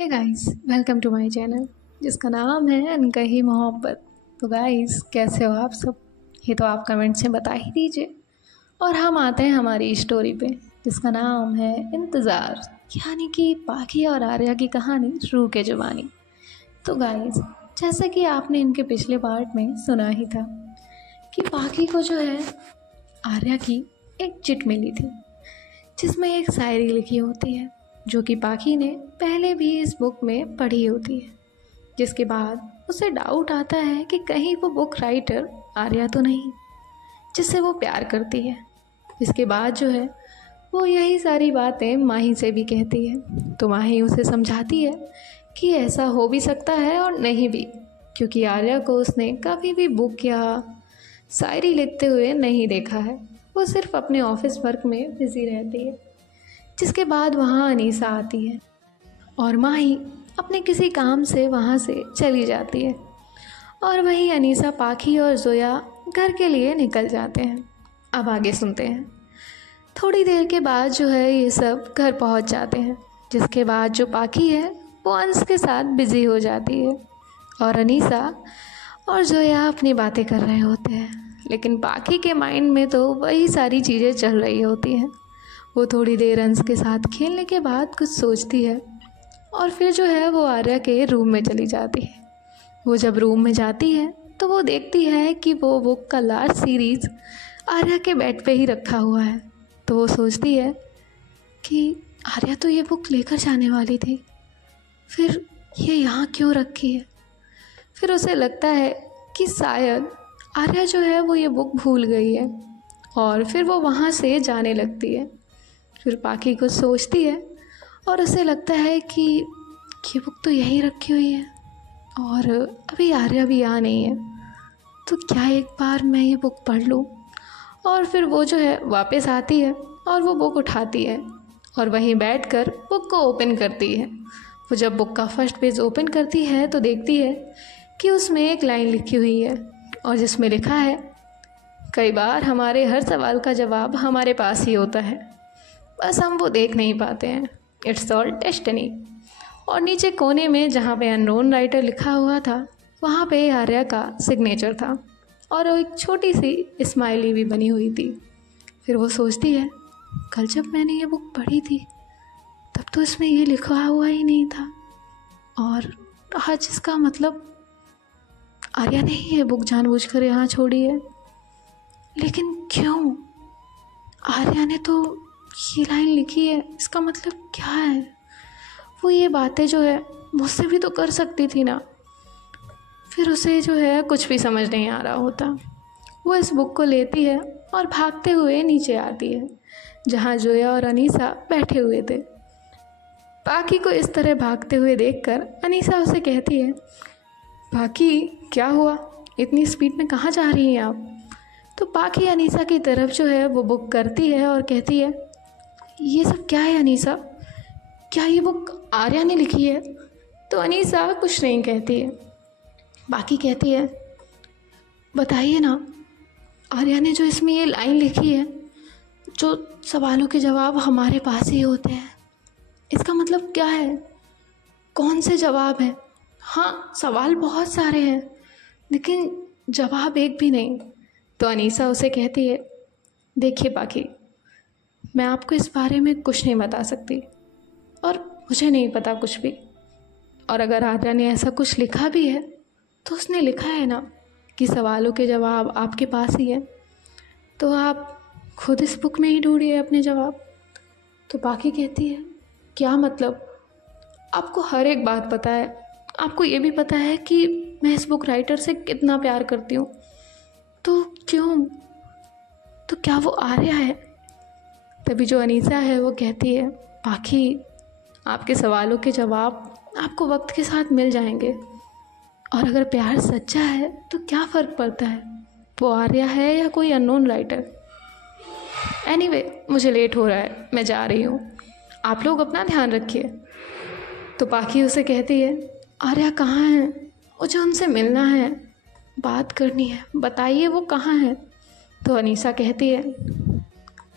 Hey guys, welcome to my channel जिसका नाम है अनकही मोहब्बत। तो गाइस, कैसे हो आप सब? ये तो आप कमेंट से बता ही दीजिए। और हम आते हैं हमारी स्टोरी पे जिसका नाम है इंतज़ार, यानी कि पाखी और आर्या की कहानी रूह के जुबानी। तो गाइस, जैसे कि आपने इनके पिछले पार्ट में सुना ही था कि पाखी को जो है आर्या की एक चिट मिली थी जिसमें एक शायरी लिखी होती है जो कि पाखी ने पहले भी इस बुक में पढ़ी होती है। जिसके बाद उसे डाउट आता है कि कहीं वो बुक राइटर आर्या तो नहीं जिससे वो प्यार करती है। इसके बाद जो है वो यही सारी बातें माही से भी कहती है। तो माही उसे समझाती है कि ऐसा हो भी सकता है और नहीं भी, क्योंकि आर्या को उसने कभी भी बुक या शायरी लिखते हुए नहीं देखा है। वो सिर्फ अपने ऑफिस वर्क में बिजी रहती है। जिसके बाद वहाँ अनीसा आती है और माही अपने किसी काम से वहाँ से चली जाती है और वही अनीसा, पाखी और जोया घर के लिए निकल जाते हैं। अब आगे सुनते हैं। थोड़ी देर के बाद जो है ये सब घर पहुँच जाते हैं। जिसके बाद जो पाखी है वो अंश के साथ बिज़ी हो जाती है और अनीसा और जोया अपनी बातें कर रहे होते हैं। लेकिन पाखी के माइंड में तो वही सारी चीज़ें चल रही होती हैं। वो थोड़ी देर अंश के साथ खेलने के बाद कुछ सोचती है और फिर जो है वो आर्या के रूम में चली जाती है। वो जब रूम में जाती है तो वो देखती है कि वो बुक का लास्ट सीरीज़ आर्या के बेड पे ही रखा हुआ है। तो वो सोचती है कि आर्या तो ये बुक लेकर जाने वाली थी, फिर ये यहाँ क्यों रखी है। फिर उसे लगता है कि शायद आर्या जो है वो ये बुक भूल गई है और फिर वो वहाँ से जाने लगती है। फिर पाखी कुछ सोचती है और उसे लगता है कि ये बुक तो यहीं रखी हुई है और अभी आर्या भी यहाँ नहीं है, तो क्या एक बार मैं ये बुक पढ़ लूँ। और फिर वो जो है वापस आती है और वो बुक उठाती है और वहीं बैठकर बुक को ओपन करती है। वो जब बुक का फर्स्ट पेज ओपन करती है तो देखती है कि उसमें एक लाइन लिखी हुई है और जिसमें लिखा है, कई बार हमारे हर सवाल का जवाब हमारे पास ही होता है, बस हम वो देख नहीं पाते हैं। It's all destiny. और नीचे कोने में जहाँ पे अननोन राइटर लिखा हुआ था वहाँ पे आर्या का सिग्नेचर था और एक छोटी सी स्माइली भी बनी हुई थी। फिर वो सोचती है, कल जब मैंने ये बुक पढ़ी थी तब तो इसमें ये लिखा हुआ ही नहीं था और आज इसका मतलब आर्या ने ही ये बुक जानबूझकर यहाँ छोड़ी है। लेकिन क्यों? आर्या ने तो ये लाइन लिखी है, इसका मतलब क्या है? वो ये बातें जो है मुझसे भी तो कर सकती थी ना। फिर उसे जो है कुछ भी समझ नहीं आ रहा होता। वो इस बुक को लेती है और भागते हुए नीचे आती है जहाँ जोया और अनीसा बैठे हुए थे। पाखी को इस तरह भागते हुए देखकर अनीसा उसे कहती है, पाखी क्या हुआ, इतनी स्पीड में कहाँ जा रही हैं आप? तो पाखी अनीसा की तरफ जो है वो बुक करती है और कहती है, ये सब क्या है अनीसा, क्या ये बुक आर्या ने लिखी है? तो अनीसा कुछ नहीं कहती है। बाकी कहती है, बताइए ना, आर्या ने जो इसमें ये लाइन लिखी है, जो सवालों के जवाब हमारे पास ही होते हैं, इसका मतलब क्या है? कौन से जवाब हैं? हाँ, सवाल बहुत सारे हैं लेकिन जवाब एक भी नहीं। तो अनीसा उसे कहती है, देखिए पाखी, मैं आपको इस बारे में कुछ नहीं बता सकती और मुझे नहीं पता कुछ भी। और अगर आर्या ने ऐसा कुछ लिखा भी है तो उसने लिखा है ना कि सवालों के जवाब आपके पास ही है, तो आप खुद इस बुक में ही ढूंढिए अपने जवाब। तो बाकी कहती है, क्या मतलब? आपको हर एक बात पता है, आपको ये भी पता है कि मैं इस बुक राइटर से कितना प्यार करती हूँ, तो क्यों? तो क्या वो आर्या है? तभी जो अनीसा है वो कहती है, पाखी, आपके सवालों के जवाब आपको वक्त के साथ मिल जाएंगे और अगर प्यार सच्चा है तो क्या फ़र्क पड़ता है वो आर्या है या कोई अननोन राइटर। एनीवे, मुझे लेट हो रहा है, मैं जा रही हूँ, आप लोग अपना ध्यान रखिए। तो पाखी उसे कहती है, आर्या कहाँ है? मुझे उनसे मिलना है, बात करनी है, बताइए वो कहाँ है? तो अनीसा कहती है,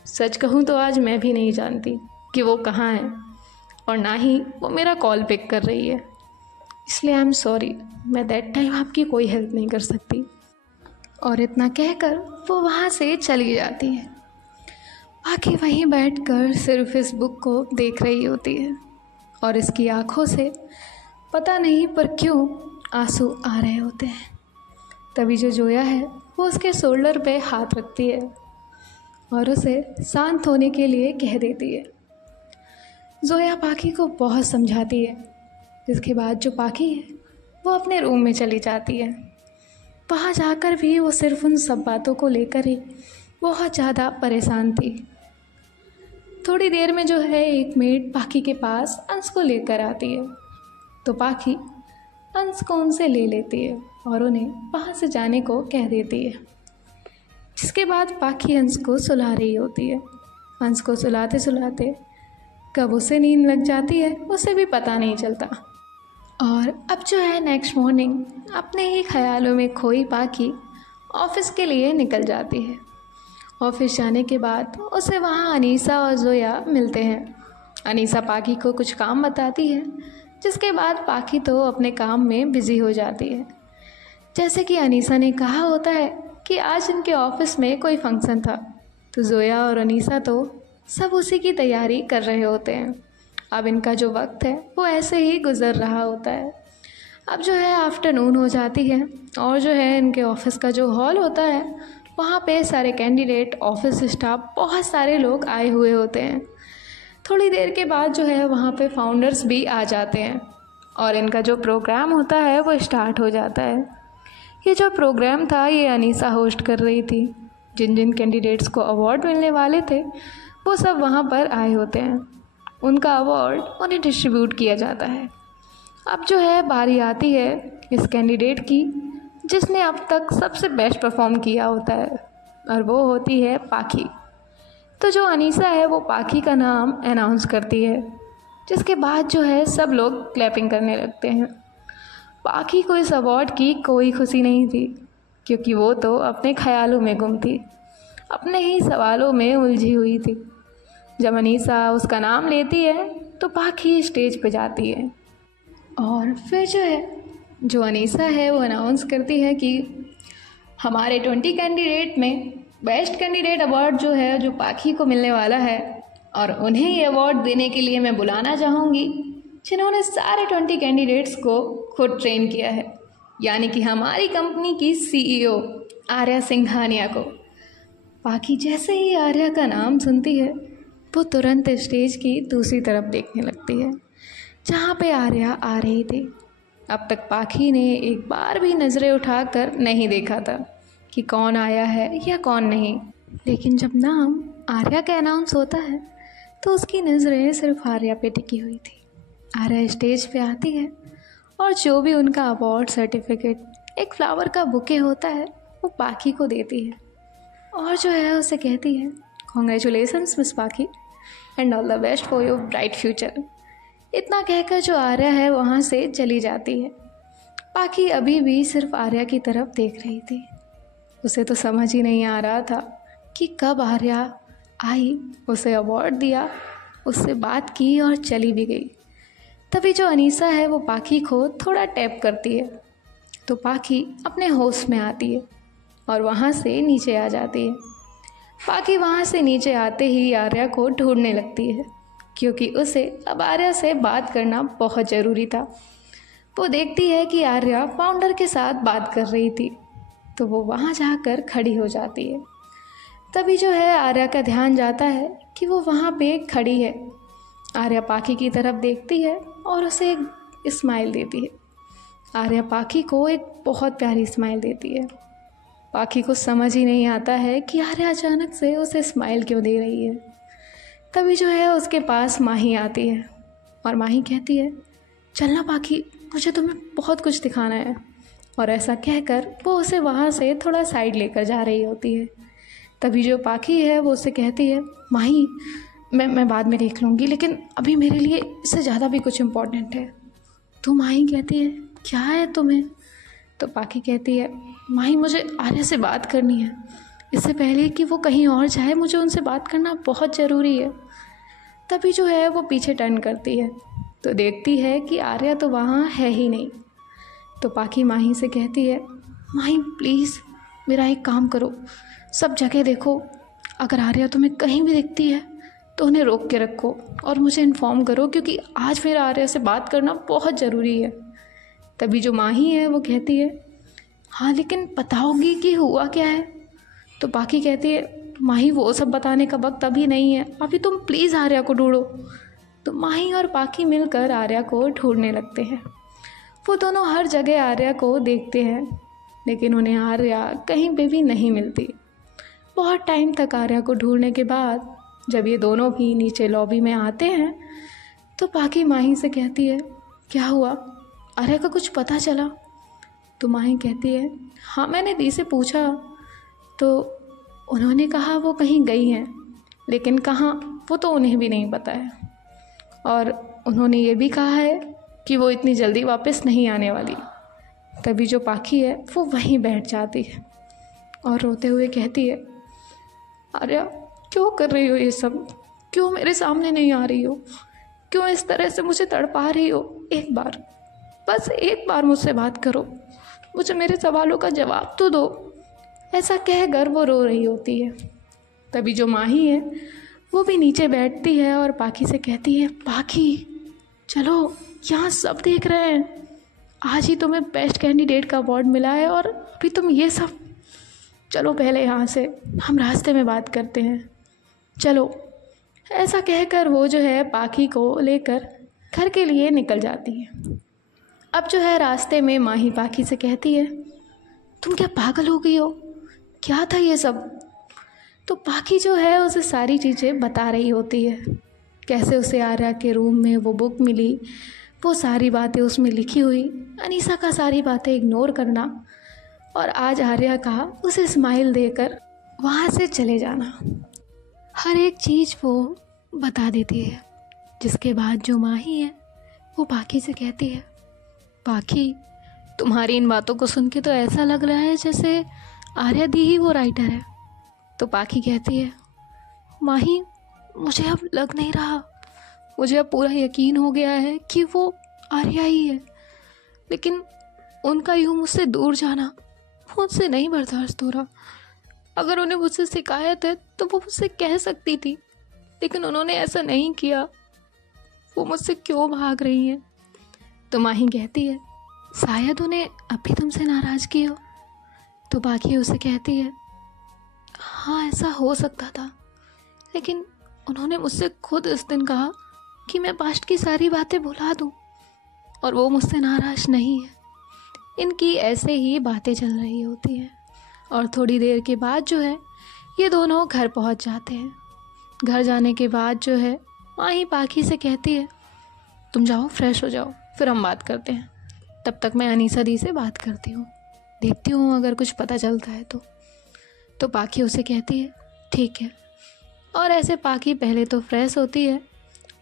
सच कहूँ तो आज मैं भी नहीं जानती कि वो कहाँ है। और ना ही वो मेरा कॉल पिक कर रही है, इसलिए आई एम सॉरी, मैं दैट टाइम आपकी कोई हेल्प नहीं कर सकती। और इतना कहकर वो वहाँ से चली जाती है। बाकी वहीं बैठकर सिर्फ इस बुक को देख रही होती है और इसकी आंखों से पता नहीं पर क्यों आंसू आ रहे होते हैं। तभी जो जोया है वो उसके शोल्डर पे हाथ रखती है और उसे शांत होने के लिए कह देती है। जोया पाखी को बहुत समझाती है, जिसके बाद जो पाखी है वो अपने रूम में चली जाती है। वहाँ जाकर भी वो सिर्फ उन सब बातों को लेकर ही बहुत ज़्यादा परेशान थी। थोड़ी देर में जो है एक मेड पाखी के पास अंश को लेकर आती है, तो पाखी अंश को उनसे ले लेती है और उन्हें वहाँ से जाने को कह देती है। जिसके बाद पाखी अंश को सुला रही होती है। अंश को सुलाते सुलाते कब उसे नींद लग जाती है उसे भी पता नहीं चलता। और अब जो है नेक्स्ट मॉर्निंग अपने ही ख्यालों में खोई पाखी ऑफिस के लिए निकल जाती है। ऑफिस जाने के बाद उसे वहाँ अनीसा और जोया मिलते हैं। अनीसा पाखी को कुछ काम बताती है, जिसके बाद पाखी तो अपने काम में बिज़ी हो जाती है। जैसे कि अनीसा ने कहा होता है कि आज इनके ऑफिस में कोई फंक्शन था, तो जोया और अनीसा तो सब उसी की तैयारी कर रहे होते हैं। अब इनका जो वक्त है वो ऐसे ही गुज़र रहा होता है। अब जो है आफ्टरनून हो जाती है और जो है इनके ऑफिस का जो हॉल होता है वहाँ पे सारे कैंडिडेट, ऑफिस स्टाफ, बहुत सारे लोग आए हुए होते हैं। थोड़ी देर के बाद जो है वहाँ पे फाउंडर्स भी आ जाते हैं और इनका जो प्रोग्राम होता है वो स्टार्ट हो जाता है। ये जो प्रोग्राम था ये अनीसा होस्ट कर रही थी। जिन जिन कैंडिडेट्स को अवार्ड मिलने वाले थे वो सब वहाँ पर आए होते हैं। उनका अवार्ड उन्हें डिस्ट्रीब्यूट किया जाता है। अब जो है बारी आती है इस कैंडिडेट की जिसने अब तक सबसे बेस्ट परफॉर्म किया होता है, और वो होती है पाखी। तो जो अनीसा है वो पाखी का नाम अनाउंस करती है, जिसके बाद जो है सब लोग क्लैपिंग करने लगते हैं। पाखी को इस अवार्ड की कोई खुशी नहीं थी, क्योंकि वो तो अपने ख्यालों में गुम थी, अपने ही सवालों में उलझी हुई थी। जब अनीसा उसका नाम लेती है तो पाखी स्टेज पे जाती है और फिर जो है जो अनीसा है वो अनाउंस करती है कि हमारे 20 कैंडिडेट में बेस्ट कैंडिडेट अवार्ड जो है जो पाखी को मिलने वाला है, और उन्हें ये अवार्ड देने के लिए मैं बुलाना चाहूँगी जिन्होंने सारे 20 कैंडिडेट्स को खुद ट्रेन किया है, यानी कि हमारी कंपनी की CEO आर्या सिंघानिया को। पाखी जैसे ही आर्या का नाम सुनती है वो तुरंत स्टेज की दूसरी तरफ देखने लगती है जहाँ पे आर्या आ रही थी। अब तक पाखी ने एक बार भी नज़रें उठाकर नहीं देखा था कि कौन आया है या कौन नहीं, लेकिन जब नाम आर्या का अनाउंस होता है तो उसकी नज़रें सिर्फ आर्या पे टिकी हुई थी। आर्या स्टेज पे आती है और जो भी उनका अवार्ड सर्टिफिकेट, एक फ्लावर का बुके होता है, वो पाखी को देती है और जो है उसे कहती है कॉन्ग्रेचुलेसन्स मिस पाखी and all the best for your bright future. इतना कहकर जो आर्या है वहाँ से चली जाती है। पाखी अभी भी सिर्फ आर्या की तरफ देख रही थी। उसे तो समझ ही नहीं आ रहा था कि कब आर्या आई, उसे अवार्ड दिया, उससे बात की और चली भी गई। तभी जो अनीसा है वो पाखी को थोड़ा टैप करती है, तो पाखी अपने होश में आती है और वहाँ से नीचे आ जाती है। पाखी वहाँ से नीचे आते ही आर्या को ढूंढने लगती है, क्योंकि उसे अब आर्या से बात करना बहुत ज़रूरी था। वो देखती है कि आर्या फाउंडर के साथ बात कर रही थी, तो वो वहाँ जाकर खड़ी हो जाती है। तभी जो है आर्या का ध्यान जाता है कि वो वहाँ पे खड़ी है। आर्या पाखी की तरफ देखती है और उसे एक स्माइल देती है। आर्या पाखी को एक बहुत प्यारी स्माइल देती है। पाखी को समझ ही नहीं आता है कि आर्या अचानक से उसे स्माइल क्यों दे रही है। तभी जो है उसके पास माही आती है और माही कहती है, चलना पाखी, मुझे तुम्हें बहुत कुछ दिखाना है। और ऐसा कहकर वो उसे वहाँ से थोड़ा साइड लेकर जा रही होती है। तभी जो पाखी है वो उसे कहती है, माही मैं बाद में देख लूँगी, लेकिन अभी मेरे लिए इससे ज़्यादा भी कुछ इम्पोर्टेंट है। तो माही कहती है, क्या है तुम्हें? तो पाखी कहती है, माही मुझे आर्या से बात करनी है, इससे पहले कि वो कहीं और जाए मुझे उनसे बात करना बहुत ज़रूरी है। तभी जो है वो पीछे टर्न करती है तो देखती है कि आर्या तो वहाँ है ही नहीं। तो पाखी माही से कहती है, माही प्लीज़ मेरा एक काम करो, सब जगह देखो, अगर आर्या तुम्हें कहीं भी दिखती है तो उन्हें रोक के रखो और मुझे इन्फॉर्म करो, क्योंकि आज मेरा आर्या से बात करना बहुत ज़रूरी है। तभी जो माही है वो कहती है, हाँ लेकिन बताओगी कि हुआ क्या है? तो पाखी कहती है, माही वो सब बताने का वक्त अभी नहीं है, अभी तुम प्लीज़ आर्या को ढूंढो। तो माही और पाखी मिलकर आर्या को ढूंढने लगते हैं। वो दोनों हर जगह आर्या को देखते हैं लेकिन उन्हें आर्या कहीं पे भी नहीं मिलती। बहुत टाइम तक आर्या को ढूंढने के बाद जब ये दोनों भी नीचे लॉबी में आते हैं तो पाखी माही से कहती है, क्या हुआ, आर्या का कुछ पता चला? तो माही कहती है, हाँ मैंने दी से पूछा तो उन्होंने कहा वो कहीं गई हैं, लेकिन कहाँ वो तो उन्हें भी नहीं पता है, और उन्होंने ये भी कहा है कि वो इतनी जल्दी वापस नहीं आने वाली। तभी जो पाखी है वो वहीं बैठ जाती है और रोते हुए कहती है, आर्या क्यों कर रही हो ये सब, क्यों मेरे सामने नहीं आ रही हो, क्यों इस तरह से मुझे तड़पा रही हो? एक बार, बस एक बार मुझसे बात करो, मुझे मेरे सवालों का जवाब तो दो। ऐसा कहकर वो रो रही होती है। तभी जो माही है वो भी नीचे बैठती है और पाखी से कहती है, पाखी चलो, यहाँ सब देख रहे हैं, आज ही तुम्हें बेस्ट कैंडिडेट का अवार्ड मिला है और अभी तुम ये सब, चलो पहले यहाँ से, हम रास्ते में बात करते हैं, चलो। ऐसा कहकर वो जो है पाखी को लेकर घर के लिए निकल जाती है। अब जो है रास्ते में माही पाखी से कहती है, तुम क्या पागल हो गई हो, क्या था ये सब? तो पाखी जो है उसे सारी चीज़ें बता रही होती है, कैसे उसे आर्या के रूम में वो बुक मिली, वो सारी बातें उसमें लिखी हुई, अनीसा का सारी बातें इग्नोर करना और आज आर्या का उसे स्माइल देकर वहाँ से चले जाना। हर एक चीज़ वो बता देती है। जिसके बाद जो माही है वो पाखी से कहती है, पाखी तुम्हारी इन बातों को सुन के तो ऐसा लग रहा है जैसे आर्या दी ही वो राइटर है। तो पाखी कहती है, माही मुझे अब लग नहीं रहा, मुझे अब पूरा यकीन हो गया है कि वो आर्या ही है, लेकिन उनका यूँ मुझसे दूर जाना मुझसे नहीं बर्दाश्त हो रहा। अगर उन्हें मुझसे शिकायत है तो वो मुझसे कह सकती थी, लेकिन उन्होंने ऐसा नहीं किया। वो मुझसे क्यों भाग रही हैं? तो माही कहती है, शायद उन्हें अभी तुमसे नाराज़गी हो। तो पाखी उसे कहती है, हाँ ऐसा हो सकता था, लेकिन उन्होंने मुझसे खुद इस दिन कहा कि मैं पास्ट की सारी बातें भुला दूं, और वो मुझसे नाराज़ नहीं है। इनकी ऐसे ही बातें चल रही होती हैं और थोड़ी देर के बाद जो है ये दोनों घर पहुंच जाते हैं। घर जाने के बाद जो है माही पाखी से कहती है, तुम जाओ फ्रेश हो जाओ, फिर हम बात करते हैं, तब तक मैं अनीसा दी से बात करती हूँ, देखती हूँ अगर कुछ पता चलता है तो पाखी उसे कहती है, ठीक है। और ऐसे पाखी पहले तो फ्रेश होती है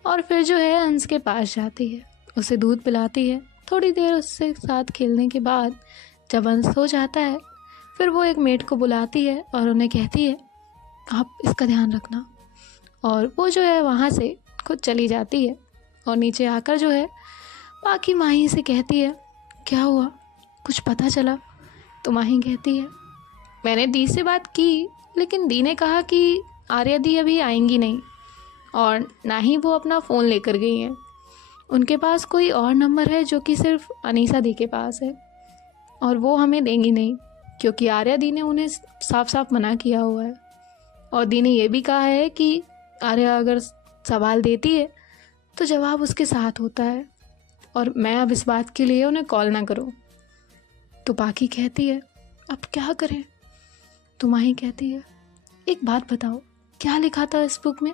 और फिर जो है अंश के पास जाती है, उसे दूध पिलाती है। थोड़ी देर उससे साथ खेलने के बाद जब अंश सो जाता है फिर वो एक मेड को बुलाती है और उन्हें कहती है, आप इसका ध्यान रखना। और वो जो है वहाँ से खुद चली जाती है और नीचे आकर जो है पाखी माही से कहती है, क्या हुआ, कुछ पता चला? तो माही कहती है, मैंने दी से बात की, लेकिन दी ने कहा कि आर्या दी अभी आएंगी नहीं और ना ही वो अपना फ़ोन लेकर गई हैं। उनके पास कोई और नंबर है जो कि सिर्फ अनीसा दी के पास है, और वो हमें देंगी नहीं क्योंकि आर्या दी ने उन्हें साफ साफ मना किया हुआ है। और दी ने ये भी कहा है कि आर्या अगर सवाल देती है तो जवाब उसके साथ होता है, और मैं अब इस बात के लिए उन्हें कॉल ना करूं। तो पाखी कहती है, अब क्या करें? तो माही कहती है, एक बात बताओ, क्या लिखा था इस बुक में?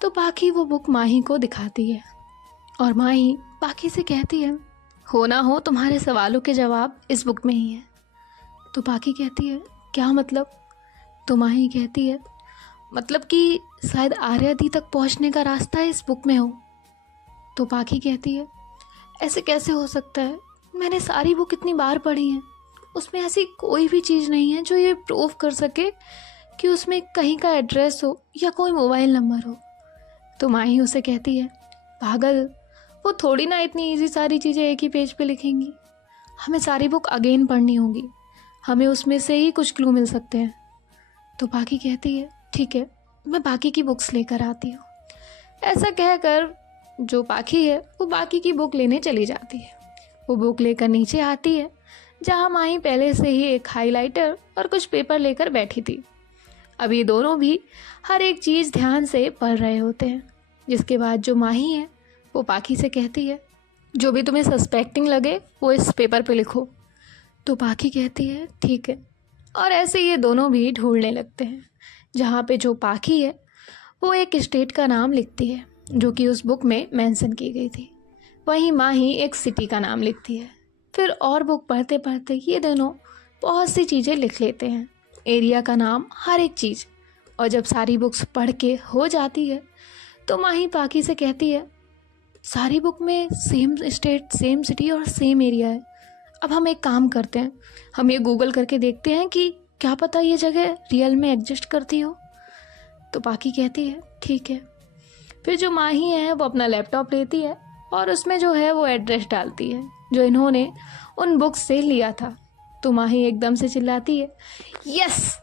तो पाखी वो बुक माही को दिखाती है और माही पाखी से कहती है, हो ना हो तुम्हारे सवालों के जवाब इस बुक में ही है। तो पाखी कहती है, क्या मतलब? तो माही कहती है, मतलब कि शायद आर्या दी तक पहुंचने का रास्ता इस बुक में हो। तो पाखी कहती है, ऐसे कैसे हो सकता है? मैंने सारी बुक इतनी बार पढ़ी हैं, उसमें ऐसी कोई भी चीज़ नहीं है जो ये प्रूव कर सके कि उसमें कहीं का एड्रेस हो या कोई मोबाइल नंबर हो। तो माही उसे कहती है, पागल, वो थोड़ी ना इतनी इजी सारी चीज़ें एक ही पेज पे लिखेंगी, हमें सारी बुक अगेन पढ़नी होगी, हमें उसमें से ही कुछ क्लू मिल सकते हैं। तो पाखी कहती है, ठीक है, मैं बाकी की बुक्स लेकर आती हूँ। ऐसा कहकर जो पाखी है वो बाकी की बुक लेने चली जाती है। वो बुक लेकर नीचे आती है जहाँ माही पहले से ही एक हाइलाइटर और कुछ पेपर लेकर बैठी थी। अब ये दोनों भी हर एक चीज़ ध्यान से पढ़ रहे होते हैं। जिसके बाद जो माही है वो पाखी से कहती है, जो भी तुम्हें सस्पेक्टिंग लगे वो इस पेपर पे लिखो। तो पाखी कहती है, ठीक है। और ऐसे ये दोनों भी ढूंढने लगते हैं, जहाँ पे जो पाखी है वो एक स्टेट का नाम लिखती है जो कि उस बुक में मेंशन की गई थी। वहीं माही एक सिटी का नाम लिखती है। फिर और बुक पढ़ते पढ़ते ये दोनों बहुत सी चीज़ें लिख लेते हैं, एरिया का नाम, हर एक चीज़। और जब सारी बुक्स पढ़ के हो जाती है तो माही पाखी से कहती है, सारी बुक में सेम स्टेट, सेम सिटी और सेम एरिया है। अब हम एक काम करते हैं, हम ये गूगल करके देखते हैं कि क्या पता ये जगह रियल में एग्जिस्ट करती हो। तो पाखी कहती है, ठीक है। फिर जो माही है वो अपना लैपटॉप लेती है और उसमें जो है वो एड्रेस डालती है जो इन्होंने उन बुक्स से लिया था। तो माही एकदम से चिल्लाती है, यस।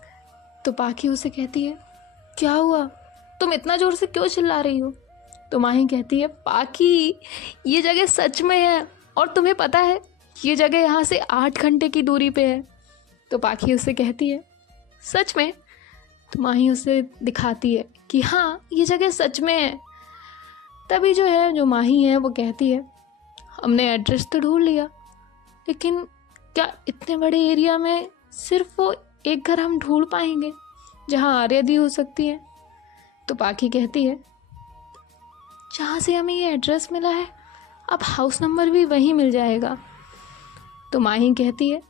तो पाखी उसे कहती है, क्या हुआ, तुम इतना ज़ोर से क्यों चिल्ला रही हो। तो माही कहती है, पाखी, ये जगह सच में है और तुम्हें पता है ये जगह यहाँ से 8 घंटे की दूरी पे है। तो पाखी उससे कहती है, सच में। तो माही उसे दिखाती है कि हाँ ये जगह सच में है। तभी जो है जो माही है वो कहती है, हमने एड्रेस तो ढूंढ लिया, लेकिन क्या इतने बड़े एरिया में सिर्फ वो एक घर हम ढूंढ पाएंगे जहाँ आर्यदी हो सकती है। तो पाखी कहती है, जहाँ से हमें ये एड्रेस मिला है अब हाउस नंबर भी वहीं मिल जाएगा। तो माही कहती है,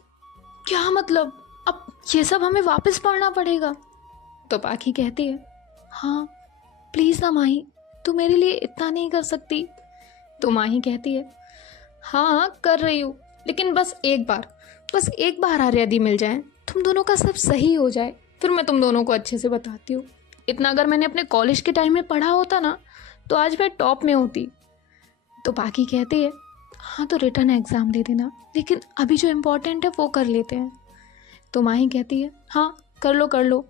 क्या मतलब, अब ये सब हमें वापस पढ़ना पड़ेगा। तो पाखी कहती है, हाँ प्लीज़ ना माही, तू मेरे लिए इतना नहीं कर सकती। तो माही कहती है, हाँ कर रही हूँ, लेकिन बस एक बार आर्यदी मिल जाए, तुम दोनों का सब सही हो जाए, फिर मैं तुम दोनों को अच्छे से बताती हूँ। इतना अगर मैंने अपने कॉलेज के टाइम में पढ़ा होता ना तो आज मैं टॉप में होती। तो पाखी कहती है, हाँ तो रिटर्न एग्ज़ाम दे देना, लेकिन अभी जो इम्पोर्टेंट है वो कर लेते हैं। तो माही कहती है, हाँ कर लो।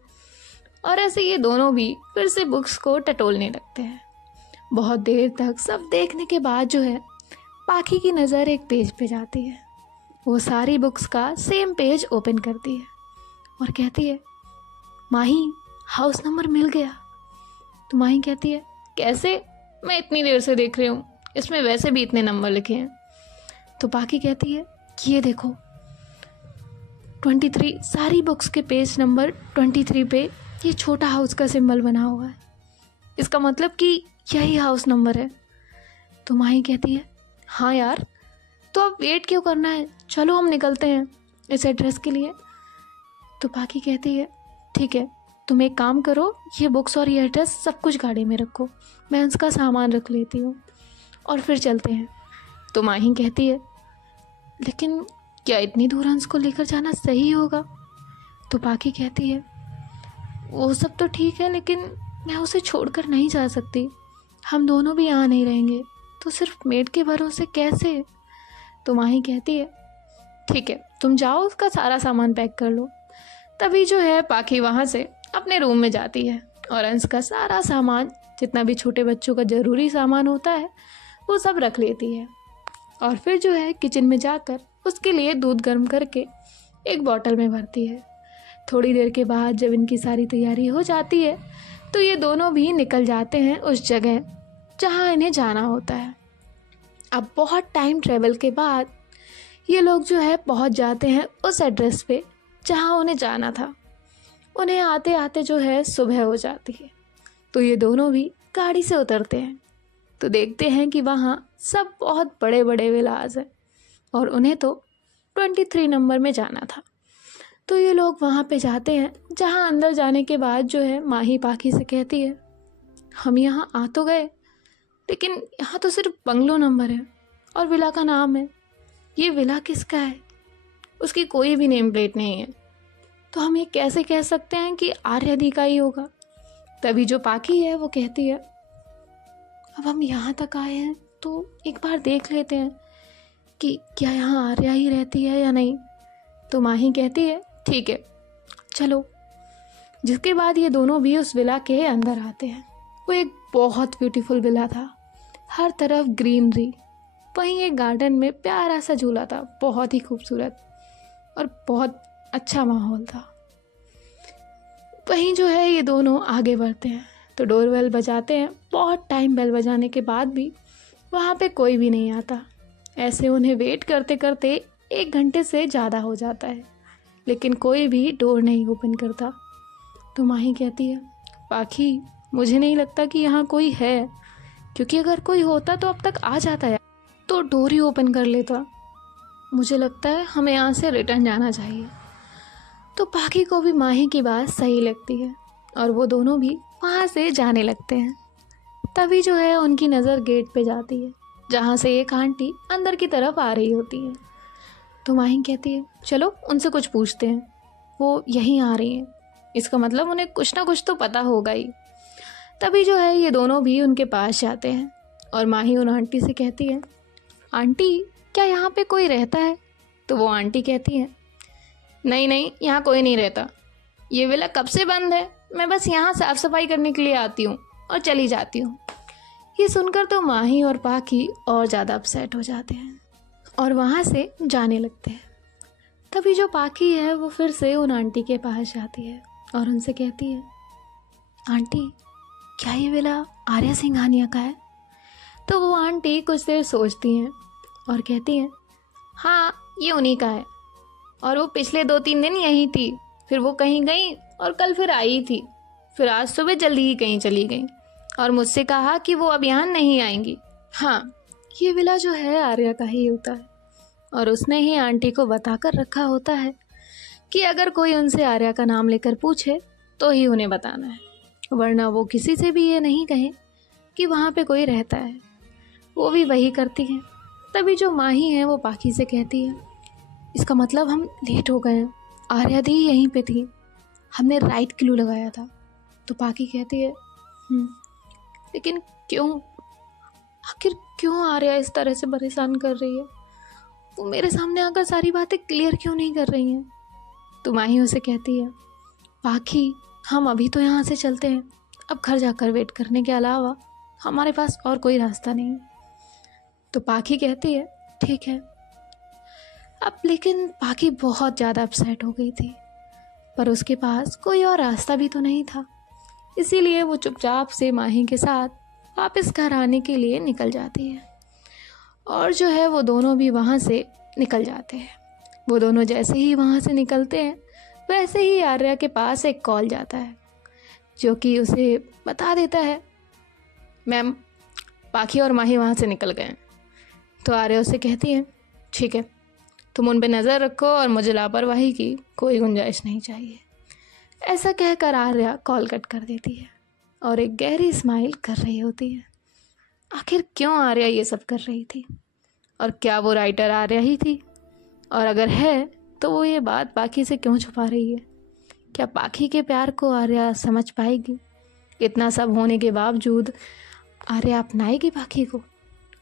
और ऐसे ये दोनों भी फिर से बुक्स को टटोलने लगते हैं। बहुत देर तक सब देखने के बाद जो है पाखी की नज़र एक पेज पे जाती है। वो सारी बुक्स का सेम पेज ओपन करती है और कहती है, माही हाउस नंबर मिल गया। तो माही कहती है, कैसे, मैं इतनी देर से देख रही हूँ, इसमें वैसे भी इतने नंबर लिखे हैं। तो पाखी कहती है, ये देखो 23, सारी बुक्स के पेज नंबर 23 पे ये छोटा हाउस का सिंबल बना हुआ है, इसका मतलब कि यही हाउस नंबर है। तो माही कहती है, हाँ यार, तो अब वेट क्यों करना है, चलो हम निकलते हैं इस एड्रेस के लिए। तो पाखी कहती है, ठीक है, तुम एक काम करो, ये बुक्स और ये एड्रेस सब कुछ गाड़ी में रखो, मैं उसका सामान रख लेती हूँ और फिर चलते हैं। तो माही कहती है, लेकिन क्या इतनी दूर हंस को लेकर जाना सही होगा। तो पाखी कहती है, वो सब तो ठीक है, लेकिन मैं उसे छोड़कर नहीं जा सकती, हम दोनों भी यहाँ नहीं रहेंगे, तो सिर्फ मेड के भरोसे कैसे। तो माही कहती है, ठीक है, तुम जाओ, उसका सारा सामान पैक कर लो। तभी जो है पाखी वहाँ से अपने रूम में जाती है और अंश का सारा सामान, जितना भी छोटे बच्चों का ज़रूरी सामान होता है, वो सब रख लेती है। और फिर जो है किचन में जाकर उसके लिए दूध गर्म करके एक बॉटल में भरती है। थोड़ी देर के बाद जब इनकी सारी तैयारी हो जाती है तो ये दोनों भी निकल जाते हैं उस जगह जहाँ इन्हें जाना होता है। अब बहुत टाइम ट्रेवल के बाद ये लोग जो है पहुँच जाते हैं उस एड्रेस पे जहाँ उन्हें जाना था। उन्हें आते आते जो है सुबह हो जाती है। तो ये दोनों भी गाड़ी से उतरते हैं तो देखते हैं कि वहाँ सब बहुत बड़े बड़े विलास हैं और उन्हें तो 23 नंबर में जाना था। तो ये लोग वहाँ पे जाते हैं, जहाँ अंदर जाने के बाद जो है माही पाखी से कहती है, हम यहाँ आ तो गए, लेकिन यहाँ तो सिर्फ बंगलो नंबर है और विला का नाम है, ये विला किसका है, उसकी कोई भी नेम प्लेट नहीं है, तो हम ये कैसे कह सकते हैं कि आर्यदी का ही होगा। तभी जो पाखी है वो कहती है, अब हम यहाँ तक आए हैं तो एक बार देख लेते हैं कि क्या यहाँ आर्या ही रहती है या नहीं। तो माही कहती है ठीक है चलो। जिसके बाद ये दोनों भी उस विला के अंदर आते हैं। वो एक बहुत ब्यूटीफुल विला था, हर तरफ ग्रीनरी। वहीं एक गार्डन में प्यारा सा झूला था, बहुत ही खूबसूरत और बहुत अच्छा माहौल था। वहीं जो है ये दोनों आगे बढ़ते हैं तो डोर बेल बजाते हैं। बहुत टाइम बेल बजाने के बाद भी वहाँ पे कोई भी नहीं आता। ऐसे उन्हें वेट करते करते 1 घंटे से ज़्यादा हो जाता है, लेकिन कोई भी डोर नहीं ओपन करता। तो माही कहती है पाखी मुझे नहीं लगता कि यहाँ कोई है, क्योंकि अगर कोई होता तो अब तक आ जाता है, तो डोर ही ओपन कर लेता। मुझे लगता है हमें यहाँ से रिटर्न जाना चाहिए। तो पाखी को भी माही की बात सही लगती है और वो दोनों भी वहाँ से जाने लगते हैं। तभी जो है उनकी नज़र गेट पे जाती है, जहाँ से एक आंटी अंदर की तरफ आ रही होती है। तो माही कहती है चलो उनसे कुछ पूछते हैं, वो यहीं आ रही हैं, इसका मतलब उन्हें कुछ ना कुछ तो पता होगा ही। तभी जो है ये दोनों भी उनके पास जाते हैं और माही उन आंटी से कहती है आंटी क्या यहाँ पे कोई रहता है। तो वो आंटी कहती है नहीं नहीं यहाँ कोई नहीं रहता, ये विला कब से बंद है, मैं बस यहाँ साफ सफाई करने के लिए आती हूँ और चली जाती हूँ। ये सुनकर तो माही और पाखी और ज़्यादा अपसेट हो जाते हैं और वहाँ से जाने लगते हैं। तभी जो पाखी है वो फिर से उन आंटी के पास जाती है और उनसे कहती है आंटी क्या ये विला आर्या सिंघानिया का है। तो वो आंटी कुछ देर सोचती हैं और कहती हैं हाँ ये उन्हीं का है, और वो पिछले 2-3 दिन यहीं थी, फिर वो कहीं गई और कल फिर आई थी, फिर आज सुबह जल्दी ही कहीं चली गई और मुझसे कहा कि वो अब यहाँ नहीं आएंगी। हाँ ये विला जो है आर्या का ही होता है और उसने ही आंटी को बताकर रखा होता है कि अगर कोई उनसे आर्या का नाम लेकर पूछे तो ही उन्हें बताना है, वरना वो किसी से भी ये नहीं कहे कि वहाँ पे कोई रहता है। वो भी वही करती है। तभी जो माही है वो पाखी से कहती है इसका मतलब हम लेट हो गए हैं, आर्या दी यहीं पे थी, हमने राइट क्लू लगाया था। तो पाखी कहती है लेकिन क्यों, आखिर क्यों आर्या इस तरह से परेशान कर रही है, वो मेरे सामने आकर सारी बातें क्लियर क्यों नहीं कर रही हैं। तो माही उसे कहती है पाखी हम अभी तो यहाँ से चलते हैं, अब घर जाकर वेट करने के अलावा हमारे पास और कोई रास्ता नहीं। तो पाखी कहती है ठीक है। अब लेकिन पाखी बहुत ज़्यादा अपसेट हो गई थी, पर उसके पास कोई और रास्ता भी तो नहीं था, इसीलिए वो चुपचाप से माही के साथ वापस घर आने के लिए निकल जाती है। और जो है वो दोनों भी वहाँ से निकल जाते हैं। वो दोनों जैसे ही वहाँ से निकलते हैं वैसे ही आर्या के पास एक कॉल जाता है, जो कि उसे बता देता है मैम पाखी और माही वहाँ से निकल गए हैं। तो आर्या उसे कहती है ठीक है तुम उन पे नज़र रखो और मुझे लापरवाही की कोई गुंजाइश नहीं चाहिए। ऐसा कहकर आर्या कॉल कट कर देती है और एक गहरी स्माइल कर रही होती है। आखिर क्यों आर्या ये सब कर रही थी, और क्या वो राइटर आर्या ही थी, और अगर है तो वो ये बात पाखी से क्यों छुपा रही है। क्या पाखी के प्यार को आर्या समझ पाएगी, इतना सब होने के बावजूद आर्या अपनाएगी पाखी को,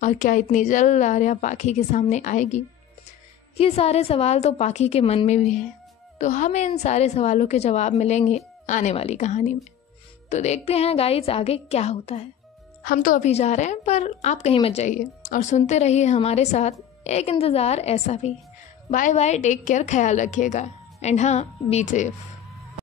और क्या इतनी जल्द आर्या पाखी के सामने आएगी। ये सारे सवाल तो पाखी के मन में भी हैं, तो हमें इन सारे सवालों के जवाब मिलेंगे आने वाली कहानी में। तो देखते हैं गाइस आगे क्या होता है। हम तो अभी जा रहे हैं, पर आप कहीं मत जाइए और सुनते रहिए हमारे साथ एक इंतज़ार ऐसा भी। बाय बाय, टेक केयर, ख्याल रखिएगा एंड हाँ बी सेफ।